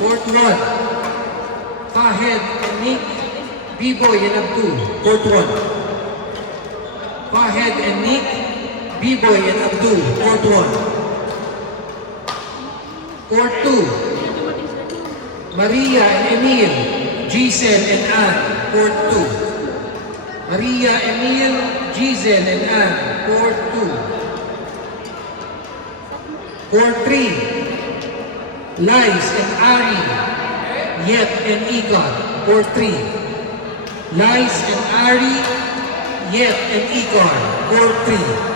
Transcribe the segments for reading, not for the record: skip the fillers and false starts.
Court 1. Fahed and Nick, B-Boy and Abdul. Court 1. Fahed and Nick, B-Boy and Abdul. Court 1. Court 2. Maria and Emil, Giselle and Anne. Court 2. Maria, Emil, Giselle and Anne. Court 2. Court 3. Lies and Ari, Yet and Ikon. Court 3. Lies and Ari, Yet and Ikon. Court 3.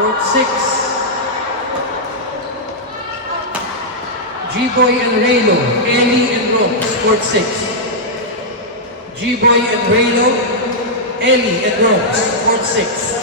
Court 6. G-Boy and Raylo, Ellie and Rose. Court 6. G-Boy and Raylo, Ellie and Rose. Court 6.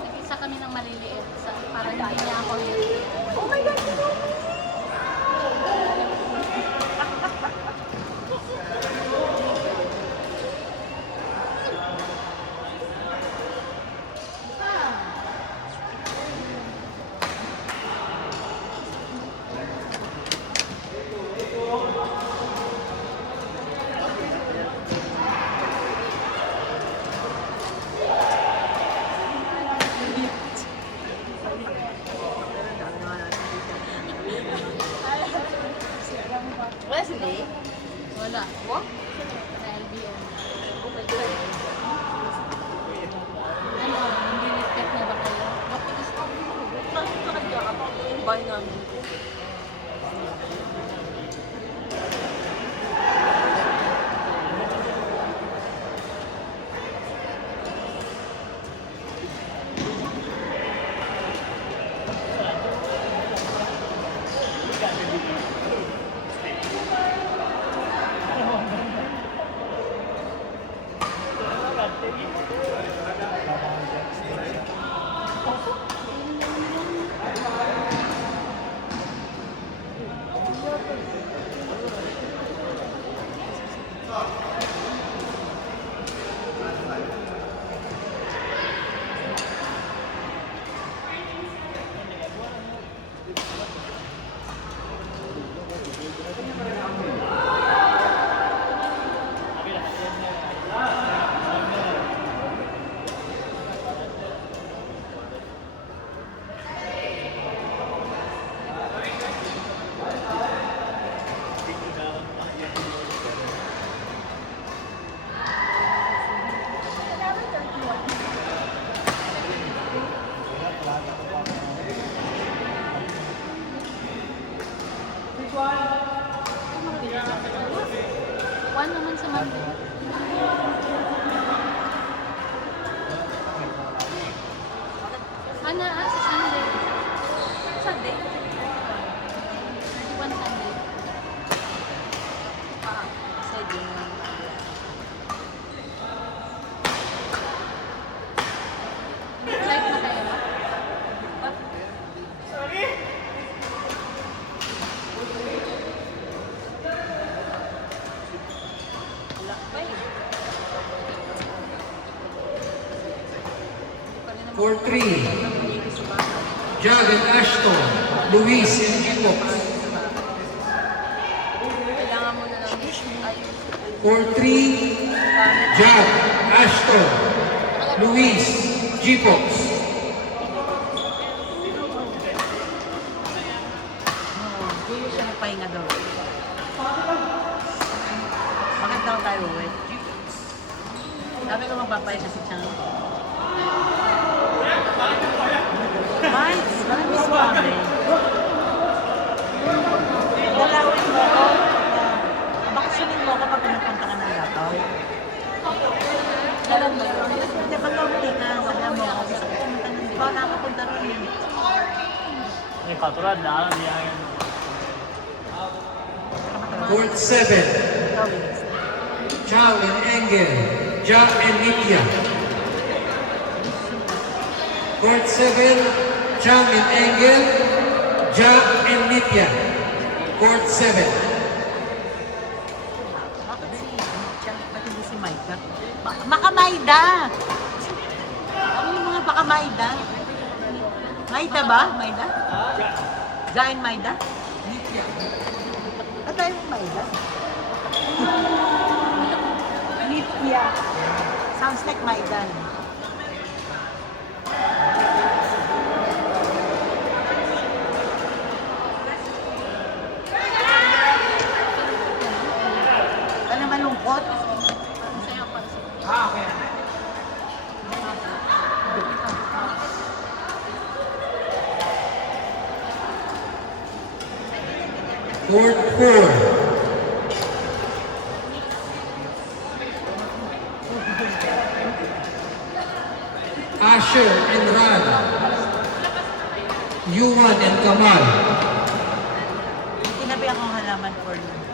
Nag-isa kami ng maliliit para hindi niya ako Oh my God! Court 3, Jag and Ashton, Luis and Jipox. Kailangan mo na lang ay Court 3, Jag, Ashton, Luis, Jipox. Gusto siya magpahinga daw. Bakit daw tayo uwi? Sabi ko magpapahinga si Chang. Miles, maraming swabe. Dalawin mo ako. Bakasunin mo ako pag pinapunta ka ng Lataw. kailan ba yun? Hindi, pag-kaunti ka, sabi mo ako. Gusto ko pumunta ng Di ba nakapunta rin yun? Ini katulad na niya yan. Court 7, Ikaw, Willis. Chow and Engel, Ja and Nitya. Court 7, Chang and Engel, Ja and Nitya. Court 7. Bakit si Chang, ba't hindi si Maida? Maka-Maida! Ano yung mga baka-Maida? Maida ba? Maida? Jain Maida? Ba't tayo mong Maida? Nitya. Sounds like Maida. Ano malungkot? Masaya pa siya. Court 4. Asher and Ran. Yuan and Kamal. Tinabi akong halaman for you.